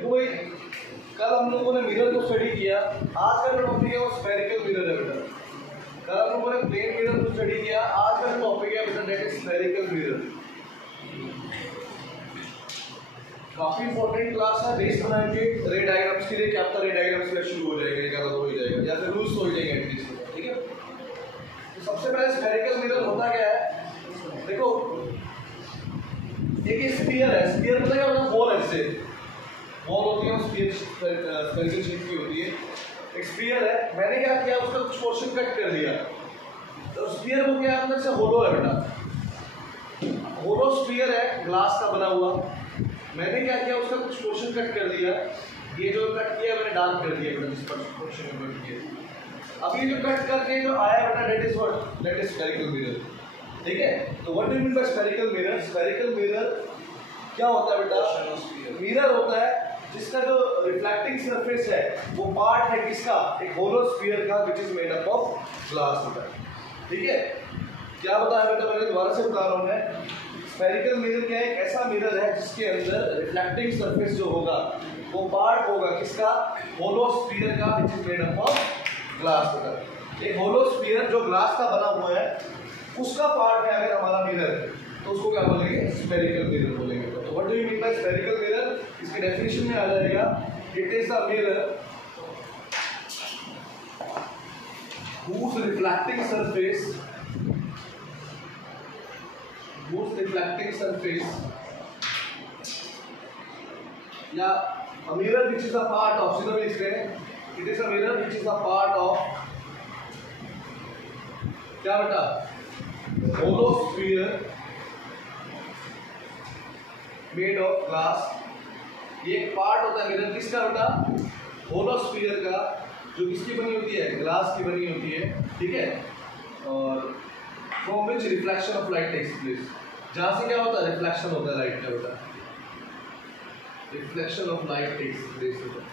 देखो भाई, कल हम लोगों ने मिरर को स्टडी किया, आज का जो टॉपिक है वो स्फेरिकल मिरर है बेटा। कल हम लोगों ने प्लेन मिरर को स्टडी किया, आज का जो टॉपिक है बेटा दैट इज स्फेरिकल मिरर। काफी इंपॉर्टेंट क्लास है, बेस बनाएंगे रे डायग्राम्स के लिए। क्या आपका रे डायग्राम्स से शुरू हो जाएगा, या हो जाएगा या फिर रूल्स हो जाएंगे एटलीस्ट, ठीक है। तो सबसे पहले स्फेरिकल मिरर होता क्या है, देखो एक स्फीयर है, स्फीयर मतलब क्या होता है, बॉल ऐसे बॉल होती है, स्फीयर स्फेरिकल शेप की होती है। एक स्फीयर है, मैंने क्या किया उसका कुछ पोर्शन कट कर दिया, तो स्फीयर को क्या अंदर से होलो है बेटा, होलो स्फीयर है ग्लास का बना हुआ। मैंने क्या किया उसका कुछ पोर्शन कट कर दिया, ये जो कट किया मैंने डार्क कर दिया बेटा, जिस पर पोर्शन कट किया। अब ये जो कट करके जो आया बेटा that is what, that is spherical mirror, ठीक है। तो what do you mean by spherical mirror? Spherical mirror क्या होता है बेटा, मिरर होता है जिसका जो रिफ्लेक्टिंग सरफेस है वो पार्ट है किसका, एक होलो स्फीयर का which is made up of glass होता है, ठीक है। क्या बताया बेटा, मैंने दोबारा से बता रहा हूँ मैं, स्फेरिकल मिरर क्या है, एक ऐसा मिरर है जिसके अंदर रिफ्लेक्टिंग सरफेस जो होगा वो पार्ट होगा किसका, होलो स्फीयर का which is made up of glass होता है। एक होलो स्फीयर जो ग्लास का बना हुआ है उसका पार्ट है अगर हमारा मिरर, तो उसको क्या बोलेंगे, स्फेरिकल मिरर बोलेंगे। तो what do you mean by spherical mirror? इसके डेफिनेशन में आ जाएगा, it is a mirror whose reflecting surface या a mirror which is a part of, सीधा भी लिख रहे हैं, it is a mirror which is a part of क्या बेटा, hollow sphere made of glass. ये एक पार्ट होता है मिरर किसका बेटा, होलो स्फीयर का, जो किसकी बनी होती है, ग्लास की बनी होती है, ठीक है। और from which reflection of light takes place, जहां से क्या होता है, रिफ्लेक्शन होता है लाइट का बेटा, reflection of light takes place होता है।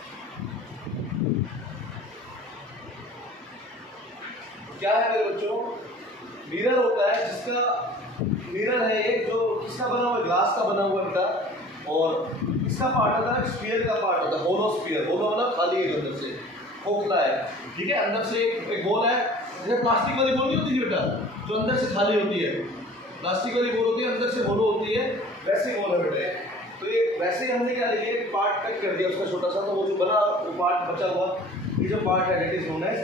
क्या है मेरे बच्चों, मिरर होता है जिसका, मिरर है एक जो किसका बना हुआ है, ग्लास का बना हुआ बेटा, और इसका पार्ट होता है स्फीयर का पार्ट होता है, होलो स्फीयर। होलो मतलब खाली है, अंदर से खोखला है, ठीक है। अंदर से एक गोल है, जैसे प्लास्टिक वाली गोल नहीं होती बेटा, जो अंदर से खाली होती है, प्लास्टिक वाली गोल होती है, अंदर से होलो होती है, वैसे गोल है बेटे। तो ये वैसे ही हमने क्या लिया, एक पार्ट कट कर दिया उसका छोटा सा, तो वो जो बना वो पार्ट बचा हुआ, ये जो पार्ट है that is known as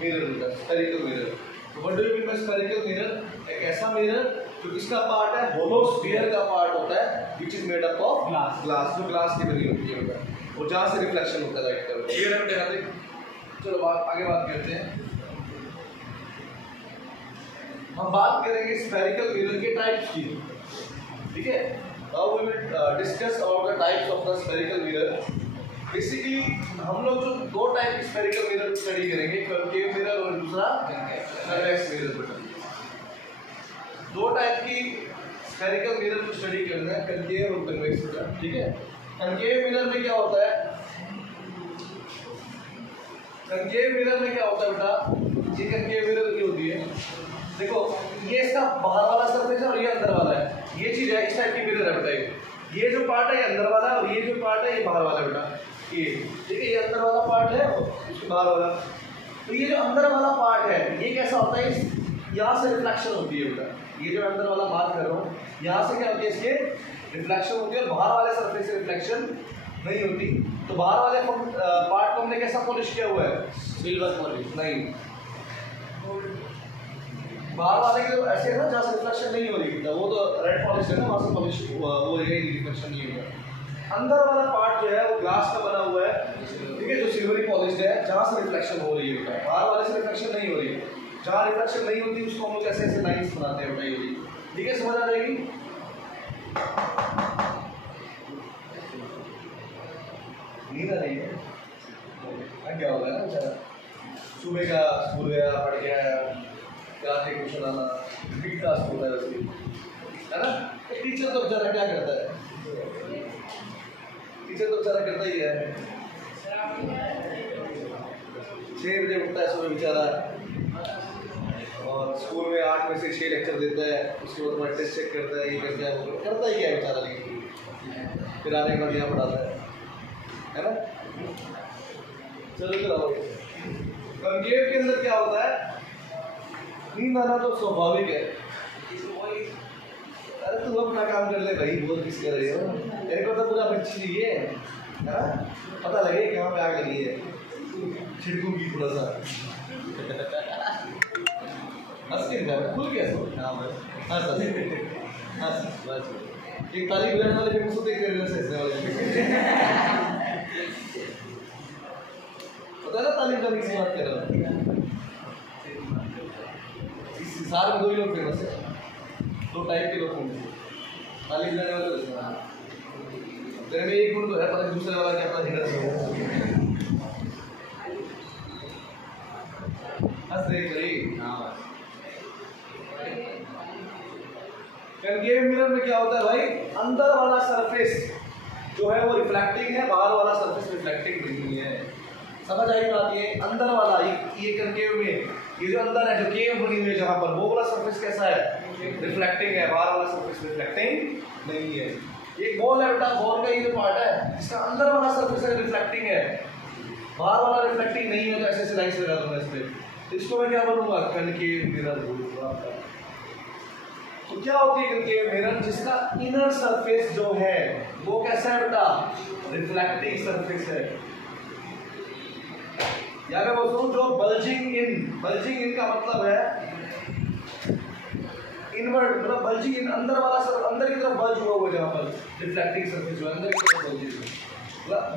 mirror बेटा, स्फेरिकल मिरर। तो what do you mean by spherical mirror? एक ऐसा मिरर जो किसका पार्ट है, होलो स्फीयर का पार्ट होता है which is made up of glass, जो ग्लास की बनी होती है बेटा, और जहाँ से रिफ्लेक्शन होता है लाइट का। क्लियर है बेटा? चलो आगे बात करते हैं। हम बात करेंगे स्फेरिकल मिरर के टाइप्स की, ठीक है। Now we will discuss about the types of the spherical mirror. Basically हम लोग जो दो टाइप की स्फेरिकल मिरर स्टडी करेंगे, कनकेव मिरर और दूसरा कन्वेक्स मिरर बेटा। दो टाइप की स्फेरिकल मिरर को स्टडी करना है, कनकेव और कन्वेक्स बेटा, ठीक है। कनकेव मिरर में क्या होता है, कनकेव मिरर में क्या होता है बेटा, ये कनकेव मिरर की होती है, देखो ये इसका बाहर वाला सरफेस है और ये अंदर वाला है, ये चीज है, इस टाइप की मिरर है बेटा। ये जो पार्ट है ये अंदर वाला है और ये जो पार्ट है ये बाहर वाला बेटा, ये ठीक है, ये अंदर वाला पार्ट है और इसके बाहर वाला। तो ये जो अंदर वाला पार्ट है ये कैसा होता है, यहाँ से रिफ्लेक्शन होती है बेटा, ये जो अंदर वाला बात कर रहा हूँ, यहाँ से क्या होती है, इसके रिफ्लेक्शन होती है, और बाहर वाले सरफेस से रिफ्लेक्शन नहीं होती। तो बाहर वाले पार्ट को हमने कैसा पॉलिश किया हुआ है, सिल्वर पॉलिश नहीं, बाहर वाले के तो ऐसे है ना जहाँ से रिफ्लेक्शन नहीं हो रही, वो तो रेड पॉलिश है ना, वहाँ से पॉलिश वो रिफ्लेक्शन नहीं होगा। अंदर वाला पार्ट जो है वो ग्लास का बना हुआ है, ठीक है, जो सिल्वरी पॉलिश है, जहाँ से रिफ्लेक्शन हो रही है, बाहर वाले से रिफ्लेक्शन नहीं हो रही है। जहाँ रिफ्लेक्शन नहीं होती उसको हम लोग ऐसे ऐसे लाइन्स बनाते हैं बेटा, ठीक है, समझ आ जाएगी। नींद आ रही है, क्या होगा ना बेचारा, सुबह का स्कूल गया, पढ़ गया, रात के क्वेश्चन आना, रिपीट टास्क होता है उसकी, है ना। टीचर तो बेचारा क्या करता है, टीचर तो बेचारा करता ही है, 6 बजे उठता है सुबह बेचारा, और स्कूल में 8 में से 6 लेक्चर देता है, उसके बाद टेस्ट चेक करता है, ये करता है, वो करता ही क्या है बेचारा, लेकिन फिर आने के बाद यहाँ पढ़ाता है, है ना? चलो कंकेव के अंदर क्या होता है, नींद आना तो स्वाभाविक है। अरे तू अपना काम कर ले भाई, बोल किस कर रही हो, तेरे को तो पूरा बच्ची चाहिए है ना, पता लगे कहाँ पे आग लगी है, छिड़कूंगी थोड़ा सा। हंस के खुल गया सो। हाँ बस हंस हंस बस एक ताली बजाने वाले फेमस होते हैं, हंसने वाले पता है ना ताली बजाने की बात कर रहा हूँ। इस संसार में दो ही लोग फेमस है, दो टाइप के लोग फेमस है, ताली बजाने वाले तेरे में एक गुण तो है, पता दूसरे वाला क्या अपना हिंदू है। हंस देख रही। हाँ कंकेव मिरर में क्या होता है भाई, अंदर वाला सरफेस जो है वो रिफ्लेक्टिंग है, बाहर वाला सरफेस रिफ्लेक्टिंग नहीं है। समझ आई बात? ये अंदर वाला ये कंकेव में ये जो अंदर है, जो केव बनी हुई है जहां पर, वो वाला सरफेस कैसा है, रिफ्लेक्टिंग है, बाहर वाला सरफेस रिफ्लेक्टिंग नहीं है। एक बॉल है बेटा, बॉल का ये जो पार्ट है जिसका अंदर वाला सरफेस है रिफ्लेक्टिंग है, बाहर वाला रिफ्लेक्टिंग नहीं है, तो ऐसे लाइन से लगा दूंगा इस पे, इसको मैं क्या बोलूंगा, कंकेव मिरर बोलूंगा। तो क्या होती है कंकेव मिरर, जिसका इनर सरफेस जो है वो कैसा है बेटा, रिफ्लेक्टिंग सरफेस है। या मैं बोलता हूं जो बल्जिंग इन का मतलब है इनवर्ट, मतलब बल्जिंग इन, अंदर वाला अंदर की तरफ बल्ज हुआ जहां पर रिफ्लेक्टिंग सरफेस जो अंदर की तरफ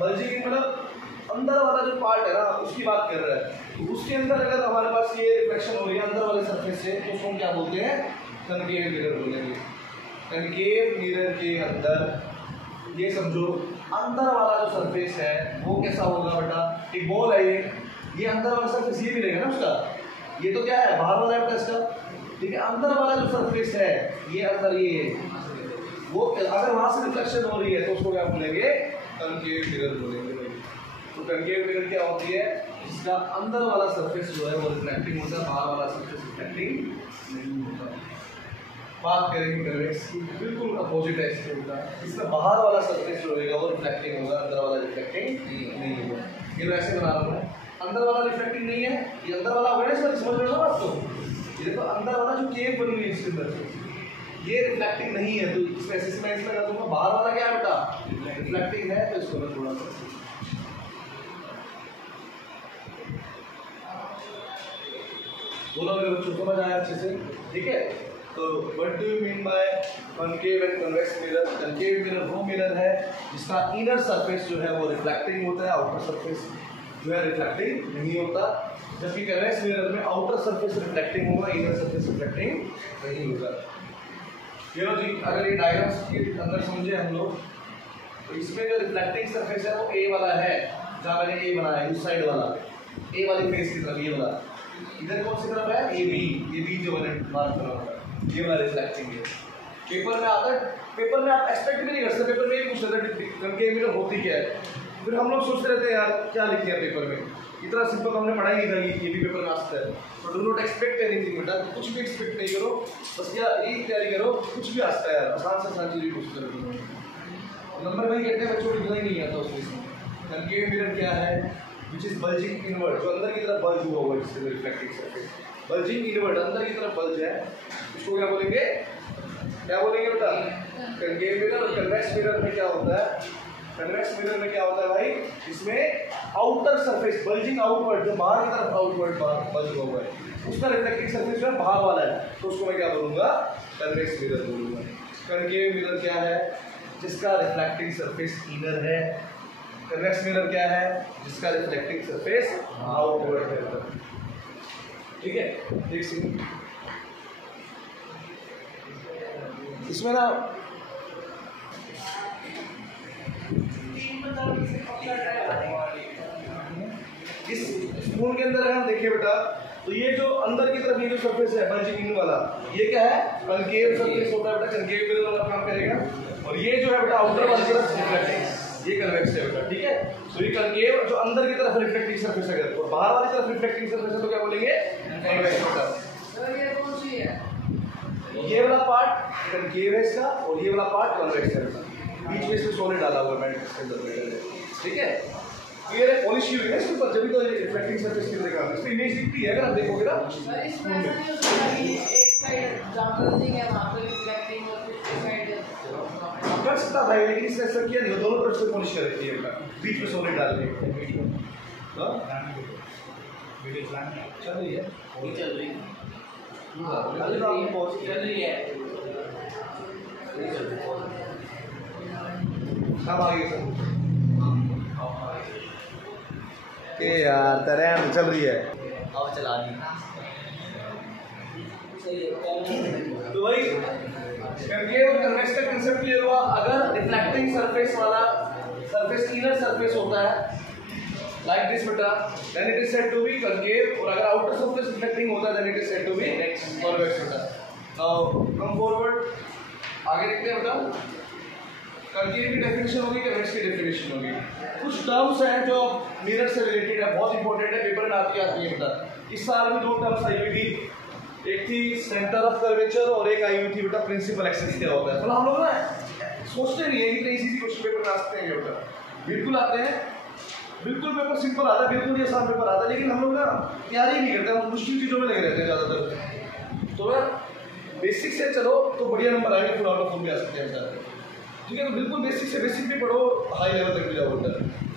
बल्जिंग इन मतलब अंदर वाला जो पार्ट है ना, उसकी बात कर रहा है। तो उसके अंदर अगर हमारे पास ये रिफ्लेक्शन हो रही है अंदर वाले सरफेस से, तो उसको हम क्या बोलते हैं, कंकेव मिरर बोलेंगे। कंकेव मिरर के अंदर ये समझो अंदर वाला जो सरफेस है वो कैसा होगा बेटा, एक बॉल है ये अंदर वाला सरफेस ये भी रहेगा ना उसका, ये तो क्या है बाहर वाला है बेटा इसका, ठीक है। अंदर वाला जो सरफेस है ये अंदर ये वो अगर वहां से रिफ्लेक्शन हो रही है तो उसको क्या बोलेंगे, कंकेव मिरर बोलेंगे। तो कंकेव मिरर क्या होती है, जिसका अंदर वाला सरफेस जो है वो रिफ्लेक्टिंग होता है, बाहर वाला सरफेस रिफ्लेक्टिंग नहीं होता। बात करेंगे कन्वेक्स की, बिल्कुल अपोजिट है इसके उल्टा, इसमें बाहर वाला सरफेस जो होगा वो रिफ्लेक्टिंग होगा, अंदर वाला रिफ्लेक्टिंग नहीं होगा। ये वैसे बना रहा हूँ, अंदर वाला रिफ्लेक्टिंग नहीं है, ये अंदर वाला होगा ना, समझ रहे हो आपको, ये तो अंदर वाला जो केव बनी हुई है इसके अंदर ये रिफ्लेक्टिंग नहीं है, तो इसमें ऐसे मैं इसमें कर दूंगा, बाहर वाला क्या है बेटा, रिफ्लेक्टिंग है, तो इसको मैं थोड़ा सा बोला मेरे बच्चों समझ आया अच्छे से, ठीक है। तो what do you mean bye concave and convex mirror? Concave mirror वो मिरर है जिसका इनर सरफेस जो है वो रिफ्लेक्टिंग होता है, आउटर सरफेस जो है रिफ्लेक्टिंग नहीं होता, जबकि कन्वेक्स मिरर में आउटर सरफेस रिफ्लेक्टिंग होगा, इनर सरफेस रिफ्लेक्टिंग नहीं होगा। ये लो जी, अगर ये डायग्राम्स के अंदर समझे हम लोग, तो इसमें जो रिफ्लेक्टिंग सरफेस है वो ए वाला है, जहाँ मैंने ए बनाया है उस साइड वाला, ए वाली फेस की तरफ ये वाला, इधर कौन सी तरफ है, ए बी जो मैंने मार्क करा हुआ है, ये वाला रिफ्लेक्टिंग है। पेपर में आता है, पेपर में आप एक्सपेक्ट भी नहीं कर सकते, पेपर में ये पूछ रहे थे कंकेव मिरर होती क्या है, फिर हम लोग सोचते रहते हैं यार क्या लिखे हैं पेपर में, इतना सिंपल हमने पढ़ा ही नहीं था, ये भी पेपर में आता है। तो डू नॉट एक्सपेक्ट एनीथिंग बेटा, कुछ भी एक्सपेक्ट नहीं करो, बस क्या यही तैयारी करो, कुछ भी आता है यार, आसान से आसान चीज़ पूछते रहते हो, नंबर भाई कहते हैं बच्चों को इतना ही नहीं आता उसमें। कंकेव मिरर क्या है, विच इज बल्जिंग इनवर्ड, जो अंदर की तरफ बल्ज हुआ हुआ है, जिससे रिफ्लेक्टिंग सरफेस बल्जिंग इनवर्ड, अंदर की तरफ बल्ज है, इसको क्या बोलेंगे बेटा, कंकेव मिरर। और कन्वेक्स मिरर में क्या होता है, कन्वेक्स मिरर में क्या होता है भाई, इसमें आउटर सरफेस बल्जिंग आउटवर्ड, जो बाहर की तरफ आउटवर्ड बल्ज हुआ है, उसका रिफ्लेक्टिंग सरफेस जो है बाहर वाला है, तो उसको मैं क्या बोलूंगा, कन्वेक्स मिरर बोलूंगा। कंकेव मिरर क्या है, जिसका रिफ्लेक्टिंग सरफेस इनर है, कन्वेक्स मिरर क्या है, जिसका रिफ्लेक्टिंग सरफेस आउटवर्ड है, ठीक है। एक सेकंड, इसमें ना इस स्पून के अंदर हम देखिए बेटा, तो ये जो अंदर की तरफ ये जो सरफेस है बल्जिंग इन वाला, ये क्या है, कंकेव सरफेस होता है बेटा, कंकेव मिरर वाला काम करेगा। और ये जो है बेटा आउटर वाली तरफ रिफ्लेक्टिंग, ये कन्वेक्स है बेटा, ठीक है। तो ये कंकेव जो अंदर की तरफ रिफ्लेक्टिंग सरफेस है, और बाहर वाली तरफ रिफ्लेक्टिंग सरफेस है, तो क्या बोलेंगे, कन्वेक्स बेटा। ये वाला पार्ट कंकेव है इसका, और ये वाला पार्ट कन्वेक्स है, बीच में इसमें सॉलिड डाला हुआ है मैट के अंदर, ठीक है, क्लियर है, पॉलिश की हुई है इसके ऊपर, जब भी तो ये रिफ्लेक्टिंग सरफेस की तरह इसमें इमेज दिखती है, अगर आप देखोगे ना सर इसमें ऐसा नहीं हो सकता कि एक साइड ट्रांसपेरेंसी है वहां पे रिफ्लेक्टिंग और दूसरी साइड कर सकता था, लेकिन इसने ऐसा किया नहीं, दोनों तरफ से पॉलिश कर रखी है, बीच में सोने डाल के। हां वीडियो प्लान चल रही है, वो चल रही है, चल रही है, कब आएगी सर के यार तरह चल रही है, अब चला दी सही है। तो वही करके वो कन्वेक्स का कांसेप्ट क्लियर हुआ। अगर रिफ्लेक्टिंग सरफेस वाला सरफेस इनर सरफेस होता है लाइक दिस बेटा, then it is said to be concave, और अगर आउटर सरफेस रिफ्लेक्टिंग होता है then it is said to be convex बेटा। नाउ कम फॉरवर्ड, आगे देखते हैं बेटा, कनकेव की डेफिनेशन होगी, कन्वेक्स की डेफिनेशन होगी। कुछ टर्म्स हैं जो मिरर से रिलेटेड है, बहुत इंपॉर्टेंट है, पेपर में आती है बेटा। इस साल में दो टर्म्स आई हुई थी, एक थी सेंटर ऑफ कर्वेचर और एक आई हुई थी बेटा प्रिंसिपल एक्सिस क्या होता है। मतलब हम लोग ना सोचते नहीं है कि कहीं इजी क्वेश्चन पेपर में आ सकते हैं बेटा, बिल्कुल आते हैं, बिल्कुल पेपर सिंपल आता है, बिल्कुल ये आसान पेपर आता है, लेकिन हम लोग ना तैयारी नहीं करते, हम मुश्किल चीज़ों में लगे रहते हैं ज़्यादातर। तो यार बेसिक से चलो तो बढ़िया नंबर आएंगे, फुल आउट ऑफ फुल भी आ सकते हैं बेटा, ठीक है। तो बिल्कुल बेसिक से बेसिक भी पढ़ो, हाई लेवल तक भी जाओ बेटा,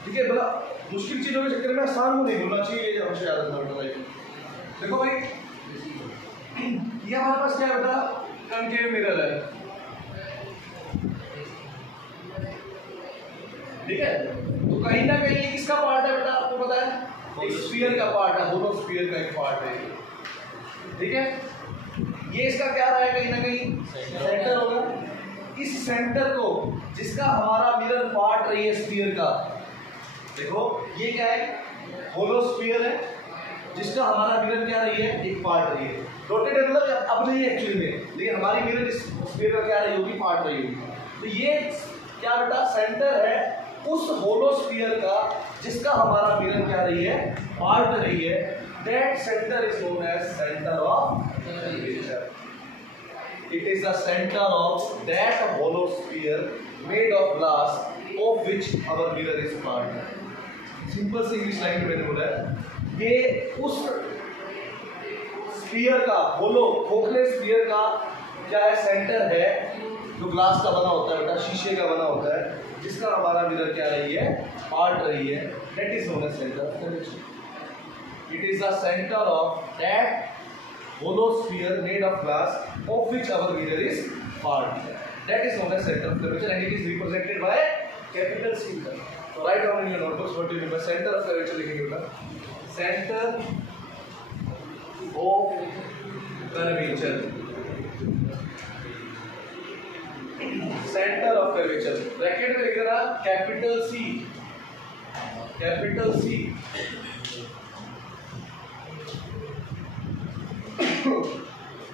ठीक है। भला मुश्किल चीज़ों के चक्कर में आसान को नहीं बोलना चाहिए, ये हमेशा याद रखना बेटा भाई। देखो भाई ये हमारे पास क्या है बेटा, कनकेव मिरर है, ठीक है। तो कहीं ना कहीं ये किसका पार्ट है बेटा, आपको पता है, एक स्फीयर का पार्ट है, होलो स्फीयर का एक पार्ट है, ठीक है। ये इसका क्या रहा है, कहीं ना कहीं सेंटर होगा। इस सेंटर को जिसका हमारा मिरर पार्ट रही है स्फीयर का, देखो ये क्या है, होलो स्फीयर है, जिसका हमारा मिरर क्या रही है, एक पार्ट रही है। रोटेटेड मतलब अब नहीं है एक्चुअली में, लेकिन हमारी मिरर इस स्फीयर का क्या रही होगी, पार्ट रही होगी। तो ये क्या बेटा सेंटर है उस होलो स्फीयर का जिसका हमारा मिरर क्या रही है, पार्ट रही है। That centre is known as centre of curvature. It is the center of that hollow sphere made of glass of which our mirror is part. Simple से इंग्लिश लाइन में मैंने बोला है, ये उस स्फीयर का, होलो खोखले स्फीयर का क्या है, सेंटर है, जो ग्लास का बना होता है बेटा, शीशे का बना होता है, जिसका हमारा मिरर क्या रही है, पार्ट रही है। That is known as center of curvature. It is the center of that hollow sphere made of glass of which our mirror is part. That is known as center of curvature and it is represented by capital C. So write down in your notebooks what you mean by center of curvature. लिखेंगे बेटा, center of curvature, center of curvature, bracket में लिख देना capital C, capital C,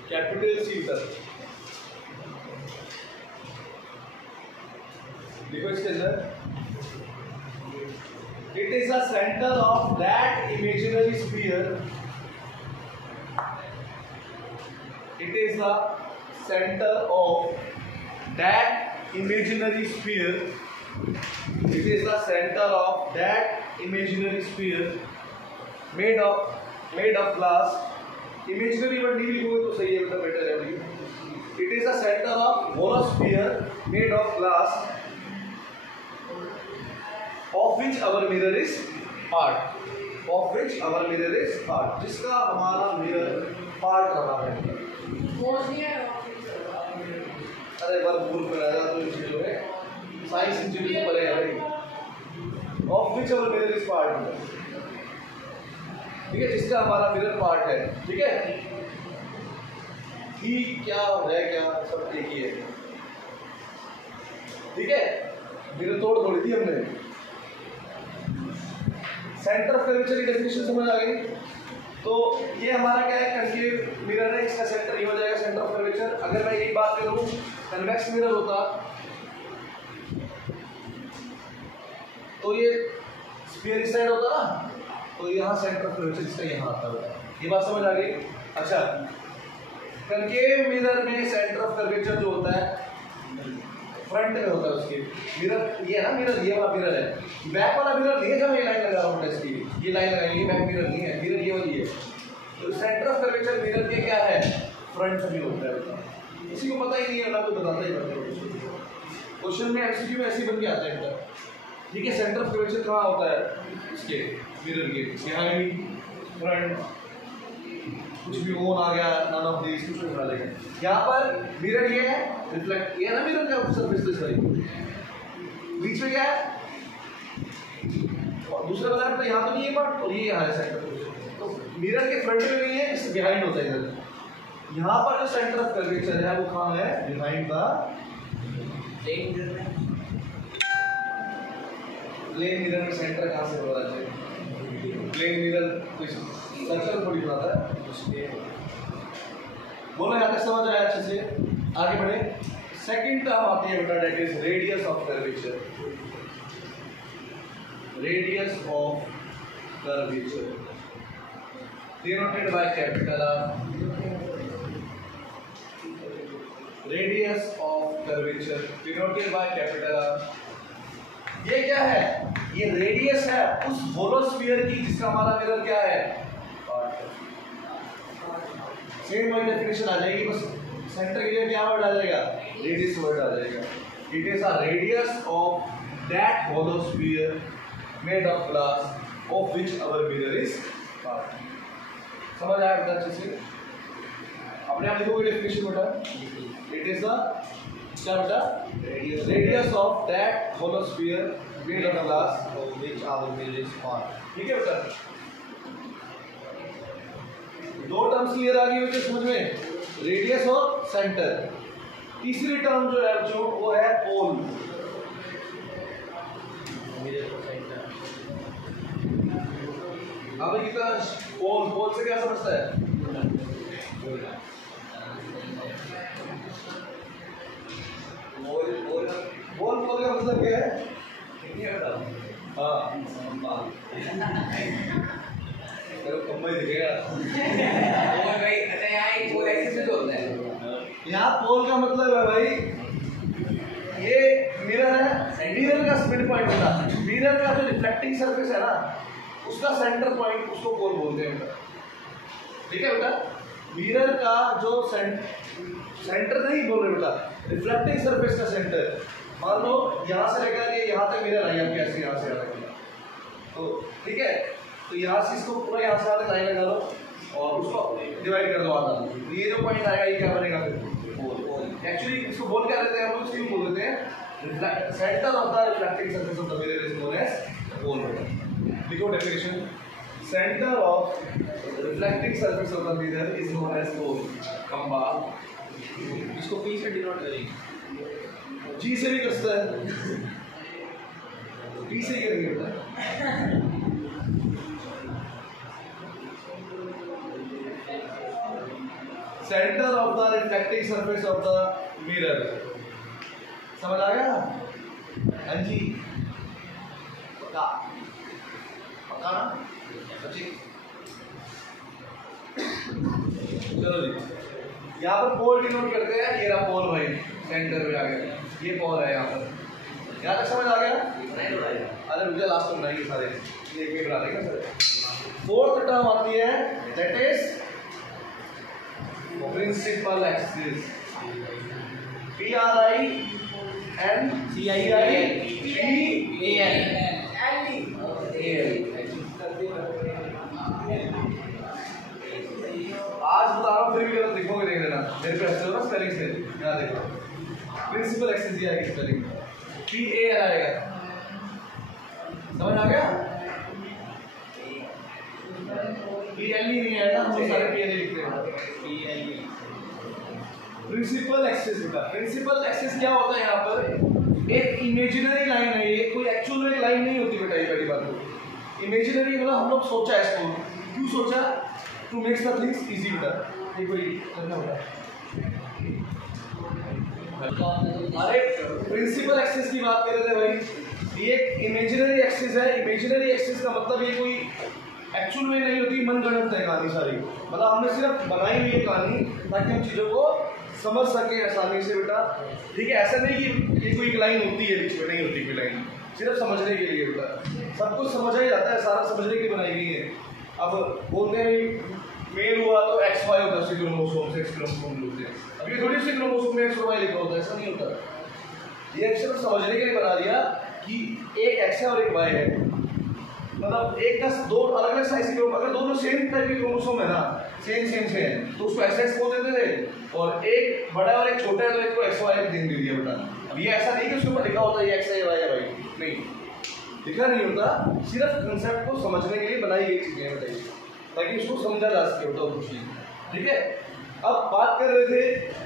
capital C तक देखो इसके अंदर, it is the centre of that imaginary sphere, it is the centre of that imaginary sphere, it is the centre of that imaginary sphere made of glass. Imaginary word नहीं लिखोगे तो सही है बेटा, बेटर है। It is the centre of hollow sphere made of glass of which our mirror is part, of which our mirror is part, जिसका हमारा mirror part रहा है। अरे बार भूल कर आया तो इस चीजों में साइंस इंजीनियरिंग पढ़ेगा भाई, of which our mirror is part, ठीक है, जिसका हमारा मिरर पार्ट है, ठीक है। ही क्या है, क्या सब एक ही है, ठीक है। मिरर तोड़ थोड़ी थी हमने। सेंटर ऑफ कर्वेचर की डेफिनेशन समझ आ गई। तो ये हमारा क्या है, कनकेव मिरर है, इसका सेंटर ये हो जाएगा सेंटर ऑफ कर्वेचर। अगर मैं एक बात करूं, कन्वेक्स मिरर होता तो ये स्फीयर इस साइड होता ना, तो यहाँ सेंटर ऑफ कर्वेचर इसका यहाँ आता है। ये बात समझ आ गई। अच्छा, कनकेव मिरर में सेंटर ऑफ कर्वेचर जो होता है फ्रंट में होता है उसके मिरर, ये है ना मिरर, ये वाला मिरर है, बैक वाला मिरर नहीं है जब मैं ये लाइन लगा रहा हूँ टेस्ट की, ये लाइन लगाई, ये बैक मिरर नहीं है, मिरर ये वाली है। तो सेंटर ऑफ कर्वेचर मिरर के क्या है, फ्रंट में होता है। किसी को पता ही नहीं है ना, तो बताता ही पड़ता है। क्वेश्चन में एमसीक्यू में ऐसे ही बन के आता है। ठीक है, सेंटर ऑफ कर्वेचर कहाँ होता है, इसके मिरर के बिहाइंड, फ्रंट, कुछ भी ओन आ गया, नन ऑफ दिस, कुछ भी बना लेंगे। यहाँ पर मिरर ये है, रिफ्लेक्ट ये है ना मिरर का सरफेस सारी, बीच में क्या है और दूसरा वाला है, तो यहाँ तो नहीं है पार्ट, और ये यहाँ है सेंटर। तो मिरर के फ्रंट में नहीं है, इससे बिहाइंड होता है इधर। यहाँ पर जो सेंटर ऑफ कर्वेचर है वो कहाँ है, बिहाइंड द प्लेन मिरर में। प्लेन मिरर में सेंटर कहाँ से हो रहा है, प्लेन मिरर कुछ सर्कल थोड़ी बनाता है। बोलो यहाँ तक समझ आया अच्छे से, आगे बढ़े। सेकंड टर्म आती है बेटा, that is radius of curvature. Radius of curvature denoted by capital R। Radius of curvature denoted by capital R। ये क्या है, ये रेडियस है उस होलोस्फीयर की जिसका हमारा मिरर क्या है, सेम वही डेफिनेशन आ जाएगी, बस सेंटर के लिए क्या वर्ड आ जाएगा, रेडियस वर्ड आ जाएगा। It is a radius of that hollow sphere made of glass of which our mirror is part. समझ आया बेटा अच्छे से, अपने आप लिखोगे डेफिनेशन बेटा। इट इज अ क्या बेटा, radius of that hollow sphere made of glass of which our mirror is part. ठीक है बेटा, दो टर्म्स क्लियर आ गई मुझे समझ में, रेडियस और सेंटर। तीसरी टर्म जो है जो वो है पोल। अब कितना पोल, पोल से क्या समझता है, पोल पोल का मतलब क्या है, हाँ यहाँ पोल का मतलब है भाई, ये मिरर है, मिरर का स्पिड पॉइंट होता है, मिरर का जो रिफ्लेक्टिंग सरफेस है ना उसका सेंटर पॉइंट, उसको पोल बोलते हैं बेटा। ठीक है बेटा, मिरर का जो सेंटर नहीं बोल रहे बेटा, रिफ्लेक्टिंग सरफेस का सेंटर। मान लो यहाँ से लेकर के यहाँ तक मिरर आई आपके ऐसे, यहाँ से यहाँ तक, तो ठीक है, तो यहाँ से इसको पूरा यहाँ से आगे लाइन लगा लो और उसको डिवाइड कर दो आधा, ये जो पॉइंट आएगा ये क्या बनेगा फिर, एक्चुअली इसको बोल क्या देते हैं हम लोग, इसको बोल देते हैं centre of the reflecting surface of the mirror is known as pole. लिखो definition, centre of reflecting surface of the mirror is known as pole. कंबा इसको पी से डिनोट करेंगे, जी से भी कर सकता है, पी से ही करेंगे बेटा। Centre of the reflecting surface of the mirror, समझ आ गया? हाँ जी, पक्का पक्का ना, सच्ची। चलो जी, यहाँ पर पोल डिनोट करते हैं, ये रहा पोल भाई, सेंटर में आ गया, ये पोल है यहाँ पर। यहाँ तक समझ आ गया? अरे मुझे लास्ट में बनाएंगे सारे, एक एक बना देंगे सर। फोर्थ टर्म आती है, that is principal axis. PRINCIPAL। आज बता रहा हूँ, फिर भी गलत लिखोगे, देख लेना मेरे पे ऐसे हो ना स्पेलिंग से, यहाँ देखो प्रिंसिपल एक्सिस ये आएगी स्पेलिंग, PAL आएगा, समझ आ गया? PLE नहीं आएगा, हम सारे PLE लिखते हैं। प्रिंसिपल एक्सिस का, प्रिंसिपल एक्सिस क्या होता है, यहाँ पर एक इमेजिनरी लाइन है, ये कोई एक्चुअल में लाइन नहीं होती बेटा, ये पहली बात। इमेजिनरी मतलब हम लोग सोचा इसको, क्यों सोचा, to make the things easy बेटा, ये कोई करना बेटा। अरे प्रिंसिपल एक्सिस की बात कर रहे थे भाई, ये एक इमेजिनरी एक्सिस है। इमेजिनरी एक्सिस का मतलब ये कोई एक्चुअल में नहीं होती, मनगढ़ंत है कहानी सारी, मतलब हमने सिर्फ बनाई हुई है कहानी ताकि हम चीज़ों को समझ सके आसानी से बेटा। ठीक है, ऐसा नहीं कि कोई एक लाइन होती है बीच में, नहीं होती कोई लाइन, सिर्फ समझने के लिए बेटा। सब कुछ समझा ही जाता है, सारा समझने की बनाई गई है। अब बोलते हैं मेल हुआ तो एक्स वाई होता है, उसके क्रोमोसोम से एक्स क्रोमोसोम होते हैं। अब ये थोड़ी सी क्रोमोसोम में एक्स और वाई लिखा होता है, ऐसा नहीं होता। ये सिर्फ समझने के लिए बना दिया कि एक एक्स है और एक वाई है, मतलब एक का दो अलग अलग साइज के, अगर दोनों सेम टाइप के क्रोमोसोम है ना, सेम से है, तो उसको एक्स बोल देते थे, और एक बड़ा और एक छोटा है तो एक को एक्स वाई दे दिया बेटा। अब ये ऐसा नहीं कि उसके ऊपर लिखा होता है ये एक्स है वाई है, भाई नहीं लिखा नहीं होता, सिर्फ कंसेप्ट को समझने के लिए बनाई गई चीजें बताइए, ताकि उसको समझा जा सके होता कुछ नहीं। ठीक है, अब बात कर रहे थे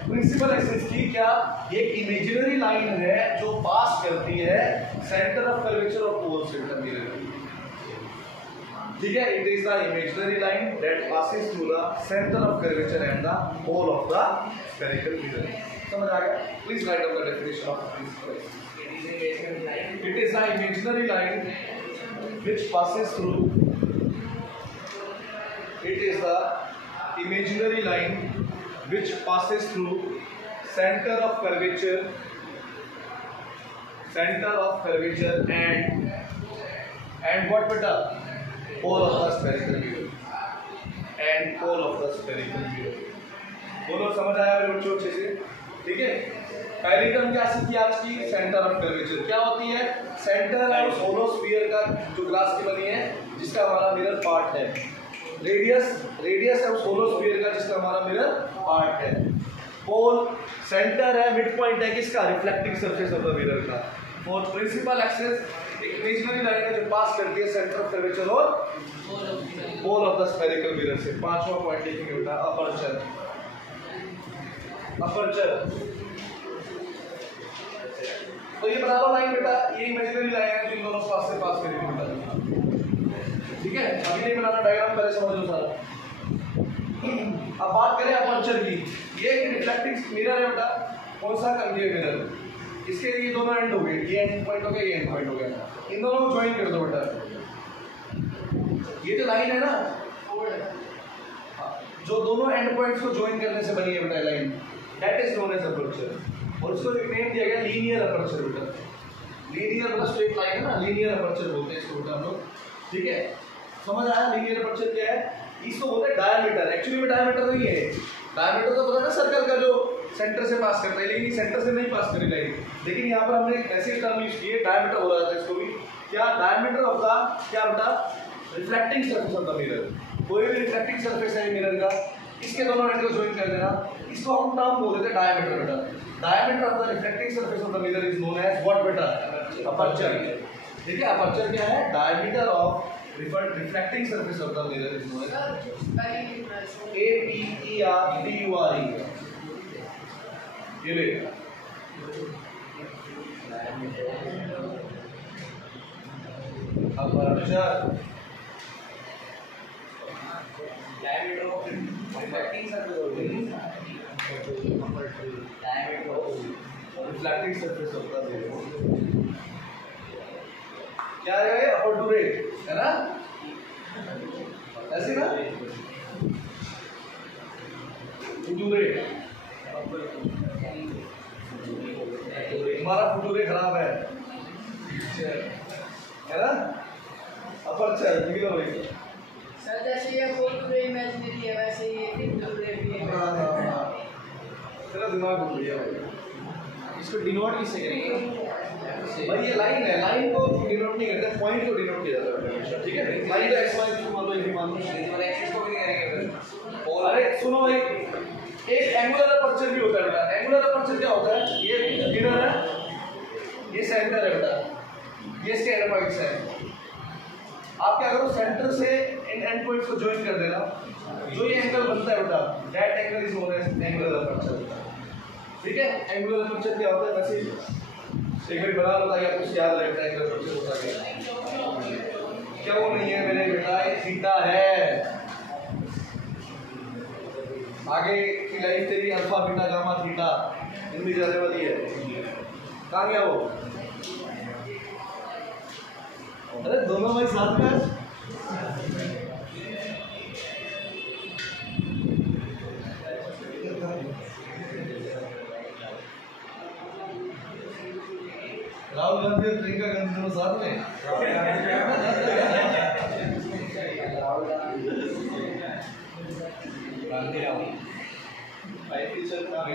प्रिंसिपल एक्सिस की। क्या ये इमेजिनरी लाइन है जो पास करती है centre of curvature of pole centre mirror. ठीक है, it is the imaginary line that passes through the center of curvature and the pole of the spherical mirror. समझ आ गया? Please write down the definition of principal axis. It is the imaginary line which passes through. It is the imaginary line which passes through center of curvature and what beta? Pole of the spherical mirror and pole of the spherical mirror. बोलो समझ आया मेरे बच्चों अच्छे से? ठीक है, पहली टर्म क्या सीखी आज की? Centre of curvature. क्या होती है? सेंटर और होलो स्फीयर का जो ग्लास की बनी है, जिसका हमारा मिरर पार्ट है। रेडियस है उस होलो स्फीयर का जिसका हमारा मिरर पार्ट है। पोल सेंटर है, मिड पॉइंट है किसका? Reflecting surface of the mirror का। और प्रिंसिपल एक्सिस एक इमेजिनरी लाइन है जो पास करती है सेंटर ऑफ कर्वेचर और pole of the spherical mirror से। पांचवा पॉइंट लिखेंगे बेटा, अपर्चर। तो ये बना लो लाइन बेटा, ये इमेजिनरी लाइन है जो इन दोनों पास से पास करेगी बेटा। ठीक है, अभी नहीं बनाना डायग्राम, पहले समझ लो सारा। अब बात करें अपर्चर की। ये एक रिफ्लेक्टिंग मिरर है बेटा, कौन सा? Concave mirror. इसके ये दोनों एंड हो गए, ये एंड पॉइंट हो गया, ये एंड पॉइंट हो गया। इन दोनों को ज्वाइन कर दो बेटा। ये जो लाइन है ना, जो दोनों एंड पॉइंट्स को ज्वाइन करने से बनी है बेटा line, that is known as aperture. और इसको एक नेम दिया गया लीनियर अपर्चर बेटा। लीनियर मतलब स्ट्रेट लाइन है ना, लीनियर अपर्चर बोलते हैं इसको बेटा हम लोग। ठीक है, समझ आया? लीनियर अपर्चर क्या है? इसको बोलते हैं डायमीटर। एक्चुअली में डायमीटर नहीं है, डायमीटर तो पता है ना सर्कल का जो सेंटर से पास करता है, लेकिन सेंटर से नहीं पास करी लाइन। लेकिन यहाँ पर हमने ऐसे टर्म यूज किए, डायमीटर हो रहा था इसको भी। क्या? डायमीटर ऑफ द क्या बेटा? Reflecting surface of the mirror. कोई भी रिफ्लेक्टिंग सरफेस है मिरर का, इसके दोनों एंड को ज्वाइन कर देना, इसको हम टर्म बोल देते हैं डायमीटर बेटा। Diameter of the reflecting surface of the mirror is known as what बेटा? अपर्चर। ठीक है, अपर्चर क्या है? Diameter of refracting surface of the mirror is known as APERTURE. ये ले aperture, diameter of refracting surface of the mirror, diameter of refracting surface of the mirror। क्या है? Aperture है ना, ऐसे ना, फुटूरे। हमारा फुटूरे खराब है ना, अपर्चर लिख लो भाई। सर जैसे ये फुटूरे इमेजिनरी है, वैसे ये फुटूरे भी है। तेरा दिमाग घूम गया भाई। इसको डिनोट किससे करेंगे? भाई ये लाइन है, लाइन को डिनोट नहीं करते, पॉइंट को डिनोट किया जाता है हमेशा। ठीक है, लाइन का एक्स वाई मान लो, ये मान लो, और एक्सिस को भी करेंगे। और अरे सुनो भाई, एक एंगुलर अपर्चर भी होता है बेटा। एंगुलर अपर्चर क्या होता है? ये मिरर है, ये सेंटर है बेटा, ये इसके एंड पॉइंट्स हैं। आप क्या करो, सेंटर से इन एंड पॉइंट्स को ज्वाइन कर देना, जो ये एंगल बनता है बेटा, that angle is known as angular aperture. ठीक है, एंगुलर अपर्चर क्या होता है? वैसे एक बार बना लो ताकि आपको याद रहता है एंगुलर अपर्चर होता है। क्या वो नहीं है मेरे बेटा? ये थीटा है। आगे की लाइन तेरी अल्फा बीटा गामा थीटा इनमें जाने वाली है। कहाँ गया वो? अरे दोनों भाई साथ में। गन दोनों साथ में।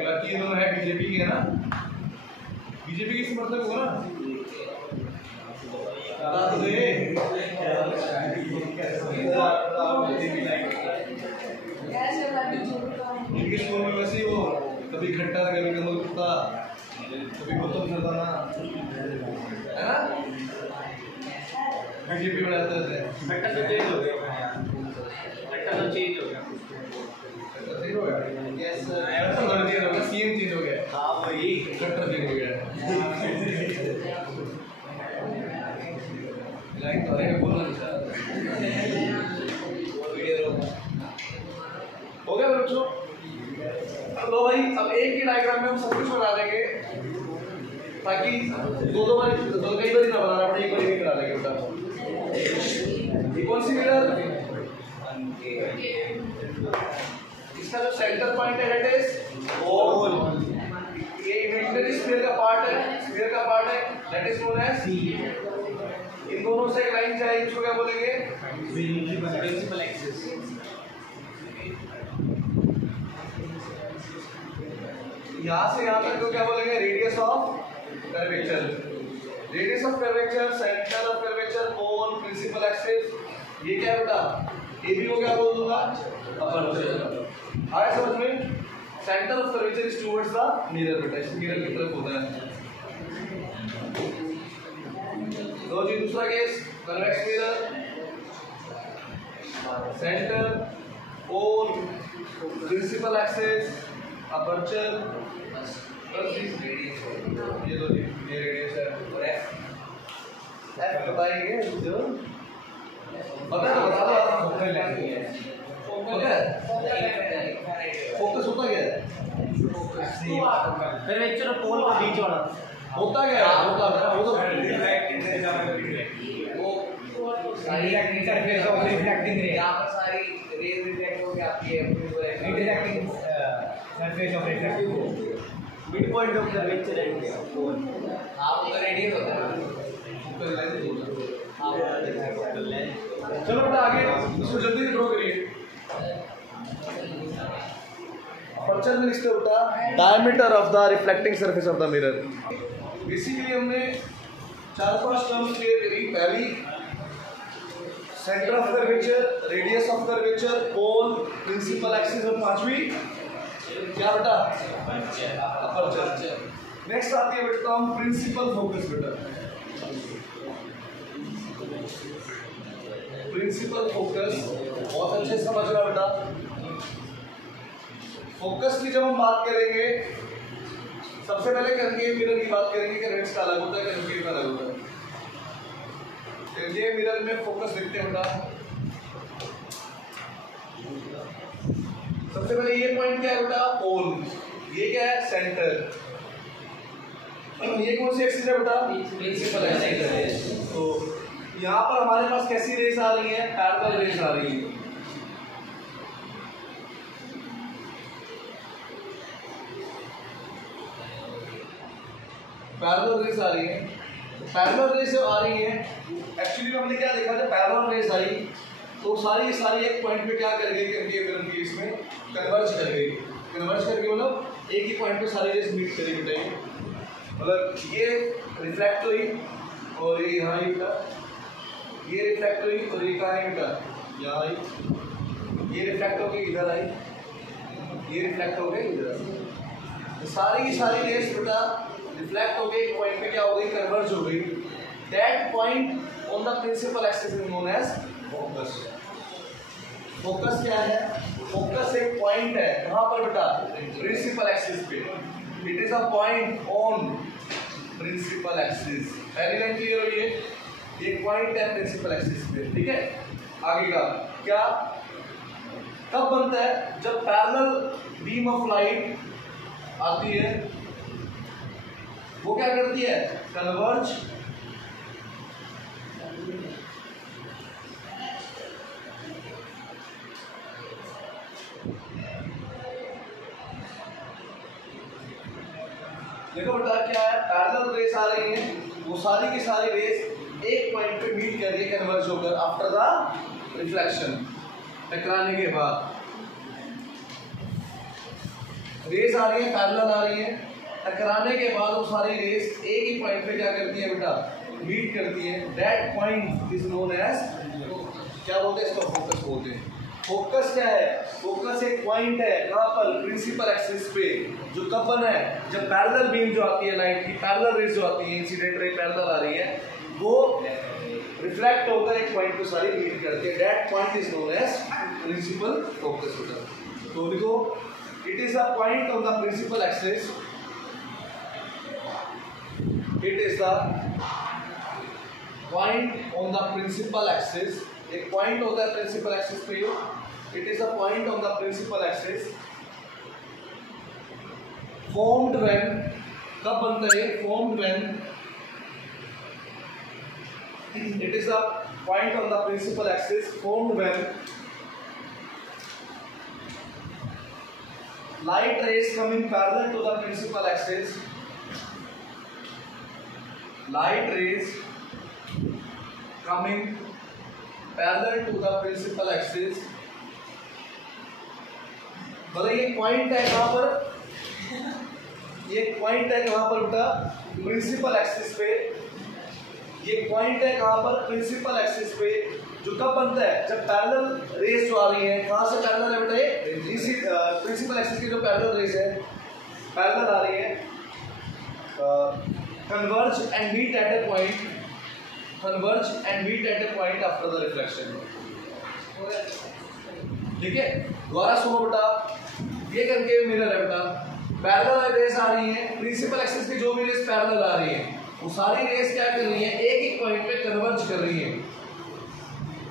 बाकी दोनों है बीजेपी के ना, बीजेपी की समर्थक हो ना, इनके स्कूल में वैसे ही वो कभी खट्टा कभी कमल कुत्ता कभी गौतम सरदाना है ना, बीजेपी में रहते थे। खट्टा तो चेंज हो गया, खट्टा तो चेंज हो गया, यस चेंज हो गया, सीएम चेंज हो गया। हाँ वही खट्टा चेंज हो गया। लाइक तो है बोलना नहीं चाहता। वीडियो हो गया बच्चों। तो भाई अब एक ही डायग्राम में हम सब कुछ बना देंगे ताकि दो बार कई बार ना बनाना पड़े, एक बार ही बना देंगे बेटा। ये कौन सी मिरर, इसका जो सेंटर पॉइंट है दैट इज ओल। ये इमेजिनरी स्फीयर का पार्ट है, स्फीयर का पार्ट है दैट इज नोन एज सी। इन दोनों से एक लाइन जाएगी, इसको क्या बोलेंगे, प्रिंसिपल एक्सिस। यहाँ से यहाँ तक को क्या बोलेंगे, radius of curvature. Radius of curvature, centre of curvature, कोन, प्रिंसिपल एक्सिस। ये क्या है बेटा, ए बी को क्या बोल दूंगा, अपर्चर। आया समझ में। Centre of curvature is towards the mirror बेटा, इस मिरर की तरफ होता है। तो जी दूसरा केस, कन्वेक्स मिरर, सेंटर, कोन, प्रिंसिपल एक्सिस, अपर्चर, ये दो ये रेडियस है और एफ बताएंगे जो पता है, बता दो फोकल है, फोकस होता क्या है, कर्वेचर और पोल का बीच वाला होता क्या है, होता है वो तो रिफ्लेक्टिंग सरफेस ऑफ रिफ्लेक्टिंग रे, यहाँ पर सारी रेज रिफ्लेक्ट होकर आती है, intersecting surface of reflecting mid point of curvature and pole. आप तो रेडियस होता है। चलो बेटा आगे इसको जल्दी से ड्रॉ करिए। अपर्चर में लिखते बेटा diameter of the reflecting surface of the mirror. Basically हमने 4-5 टर्म्स क्लियर करी। पहली centre of curvature, radius of curvature, कोन, प्रिंसिपल एक्सिस, और पांचवी क्या बेटा, अपर्चर। नेक्स्ट आती है बेटा हम प्रिंसिपल फोकस बेटा। प्रिंसिपल फोकस बहुत अच्छे से समझ रहा बेटा। फोकस की जब हम बात करेंगे सबसे पहले करेंगे मिरर की बात करेंगे कि रेड्स का अलग होता है, करेंगे का अलग होता है। ये मिरर में फोकस लिखते हैं बेटा। सबसे पहले ये पॉइंट क्या है बेटा, पोल। ये क्या है, सेंटर। ये कौन सी एक्सिस है बेटा, प्रिंसिपल एक्सिस है। तो यहाँ पर हमारे पास कैसी रेस आ रही है, पैरेलल रेस आ रही है। पैरेलल रेस आ रही है। पैरेलल रेस आ रही है, एक्चुअली हमने क्या देखा था, पैरेलल रेस आई तो सारी एक पॉइंट पे क्या कर गई कि इसमें कन्वर्ज कर गई। कन्वर्ज करके मतलब एक ही पॉइंट पे सारी रेस मीट करी बेटा। मतलब ये रिफ्लेक्ट हुई और ये यहाँ ही बेटा, ये रिफ्लेक्ट हुई और ये कहाँ है बेटा, यहाँ आई। ये रिफ्लेक्ट हो गई इधर आई, ये रिफ्लेक्ट हो गई इधर। सारी की सारी रेस बेटा रिफ्लेक्ट हो गई, एक पॉइंट पे क्या हो गई, कन्वर्ज हो गई। That point on the principal axis is known as focus. Focus क्या है, फोकस एक पॉइंट है कहाँ पर बेटा, प्रिंसिपल एक्सिस पे। It is a point on principal axis. पहली लाइन क्लियर हुई है, एक पॉइंट है प्रिंसिपल एक्सिस पे, ठीक है। आगे का क्या, कब बनता है, जब पैरेलल बीम ऑफ लाइट आती है, वो क्या करती है, कन्वर्ज देखो बेटा क्या है, पैरेलल रेस आ रही है, वो सारी की सारी रेस एक पॉइंट पे मीट कर रही है कन्वर्ज होकर आफ्टर द रिफ्लेक्शन। टकराने के बाद रेस आ रही है, पैरेलल आ रही है, टकराने के बाद वो सारी रेस एक ही पॉइंट पे क्या करती है बेटा, मीट करती है। That point is known as, क्या बोलते हैं इसको, फोकस बोलते हैं। फोकस क्या है, फोकस एक पॉइंट है कहाँ पर, प्रिंसिपल एक्सिस पे, जो कब बना है, जब पैरेलल बीम जो आती है लाइट की, पैरेलल रेस जो आती है, इंसिडेंट रे पैरेलल आ रही है, वो रिफ्लेक्ट होकर एक पॉइंट को सारी मीट करती है। That point is known as principal focus होता। तो देखो, it is a point on the principal axis, it is the point on the principal axis, एक पॉइंट होता है प्रिंसिपल एक्सिस पे, it is a point on the principal axis formed when, कब बनता है, formed when it is a point on the principal axis formed when light rays coming parallel to the principal axis, light rays coming parallel to the principal axis। मतलब ये point है कहाँ पर, ये point है कहाँ पर बेटा, प्रिंसिपल एक्सिस पे। ये पॉइंट है कहाँ पर, प्रिंसिपल एक्सिस पे, जो कब बनता है, जब पैरेलल रेस जो आ रही है, कहाँ से पैरेलल है बेटा, ये प्रिंसिपल एक्सिस की जो पैरेलल रेस है, पैरेलल आ रही है, converge and meet at a point, converge and meet at a point after the reflection. ठीक है, दोबारा सुनो बेटा, ये करके मिरर है बेटा, पैरेलल रेस आ रही है, प्रिंसिपल एक्सिस की जो भी रेस पैरेलल आ रही है, वो सारी रेस क्या कर रही है, एक ही पॉइंट पे कन्वर्ज कर रही है।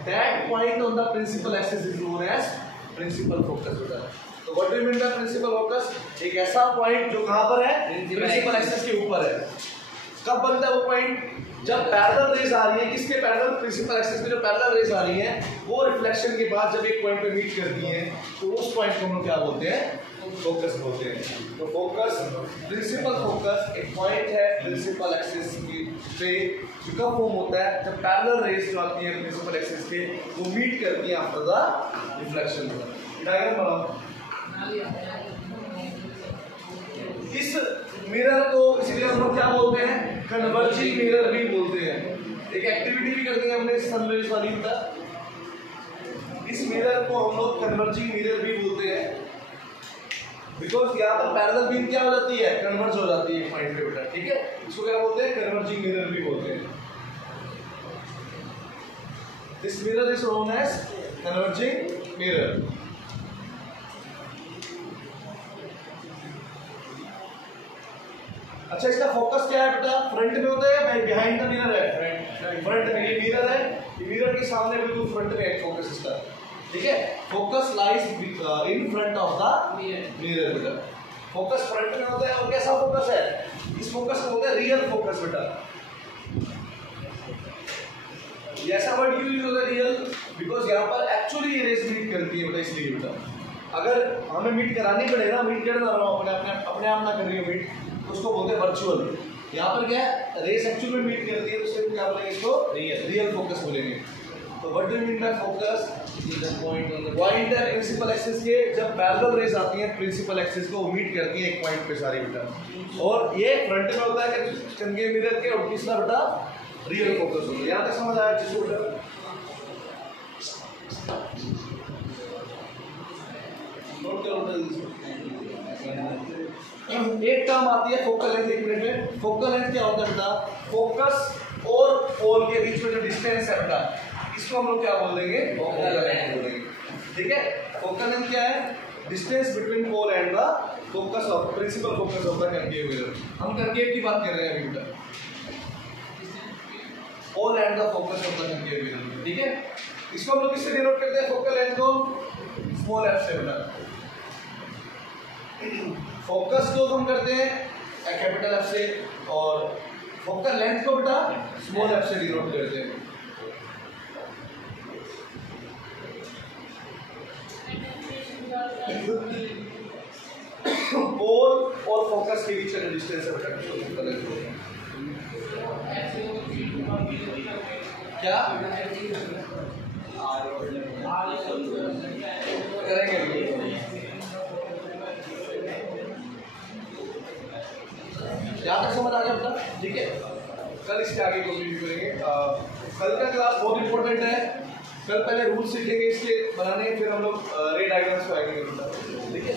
That point on the principal axis is known as principal focus बेटा। तो what do you mean by principal focus, एक ऐसा पॉइंट जो कहां पर है, प्रिंसिपल एक्सिस के ऊपर है। कब बनता है वो पॉइंट, जब पैरेलल रेस आ रही है, किसके पैरेलल, प्रिंसिपल एक्सिस में जो पैरेलल रेस आ रही है, वो रिफ्लेक्शन के बाद जब एक पॉइंट पे मीट करती हैं, तो उस पॉइंट को हम लोग क्या बोलते हैं, फोकस बोलते हैं। तो फोकस, प्रिंसिपल फोकस एक पॉइंट है प्रिंसिपल एक्सिस पे, जो कब फॉर्म होता है, जब पैरेलल रेस जो आती है प्रिंसिपल एक्सिस के, वो मीट करती है आफ्टर द रिफ्लेक्शन। डायग्राम बनाओ। इस मिरर को इसीलिए हम लोग क्या बोलते हैं, कन्वर्जिंग मिरर भी बोलते हैं। एक एक्टिविटी भी करते हैं हमने सनरेज वाली का, इस मिरर को हम लोग कन्वर्जिंग मिरर भी बोलते हैं, बिकॉज यहाँ पर पैरेलल बीम क्या हो जाती है, कन्वर्ज हो जाती है पॉइंट पे बेटा। ठीक है, इसको क्या बोलते हैं, कन्वर्जिंग मिरर भी बोलते हैं। This mirror is known as converging mirror. अच्छा, इसका फोकस क्या है बेटा, फ्रंट में होता है या बिहाइंड द मिरर है, फ्रंट में। ये मिरर है, ये मिरर के सामने बिल्कुल फ्रंट में है फोकस इसका। ठीक है, focus lies in front of the mirror बेटा। फोकस फ्रंट में होता है, और कैसा फोकस है, इस फोकस को बोलते हैं रियल फोकस बेटा। ऐसा वर्ड यूज होता है रियल, बिकॉज यहाँ पर एक्चुअली ये रेस मीट करती है बेटा, इसलिए बेटा। अगर हमें मीट करानी पड़े ना, मीट करना अपने आप ना कर रही हो मीट, तो उसको बोलते हैं वर्चुअल। यहाँ पर क्या है, रेस एक्चुअल में मीट करती है, तो उससे क्या बोलेंगे, इसको रियल फोकस बोलेंगे। तो what do you mean bye focus, point है प्रिंसिपल एक्सिस के, जब पैरेलल रेस आती है प्रिंसिपल एक्सिस को, मीट करती है एक पॉइंट पे सारी बेटा। और ये फ्रंट में होता है कन्वे मिरर के, और तीसरा बेटा रियल फोकस होता है। यहाँ तक समझ आया जिसको बेटा, नोट करो। एक टर्म आती है फोकल लेंथ, एक मिनट में। फोकल लेंथ क्या होता है बेटा, फोकस और पोल के बीच में जो डिस्टेंस है बेटा, इसको हम लोग क्या बोल देंगे, फोकल लेंथ बोल देंगे। ठीक है, फोकल लेंथ क्या है, distance between pole and the focus of principal focus of the concave mirror. हम कनकेव की बात कर रहे हैं अभी बेटा, pole and the focus of the concave mirror. ठीक है, इसको हम लोग किससे डिनोट करते हैं, फोकल लेंथ को स्मॉल एफ से बेटा। फोकस को हम करते हैं कैपिटल एफ से, और फोकल लेंथ को बेटा स्मॉल एफ से डिनोट करते हैं। पोल और फोकस के बीच का डिस्टेंस है बेटा, क्या करेंगे? यहाँ तक समझ आ गया अपना? ठीक है, कल इसके आगे कंटिन्यू करेंगे। कल का क्लास बहुत इंपॉर्टेंट है। कल पहले रूल सीखेंगे इसके बनाने, फिर हम लोग रे डायग्राम्स को आएंगे। ठीक है।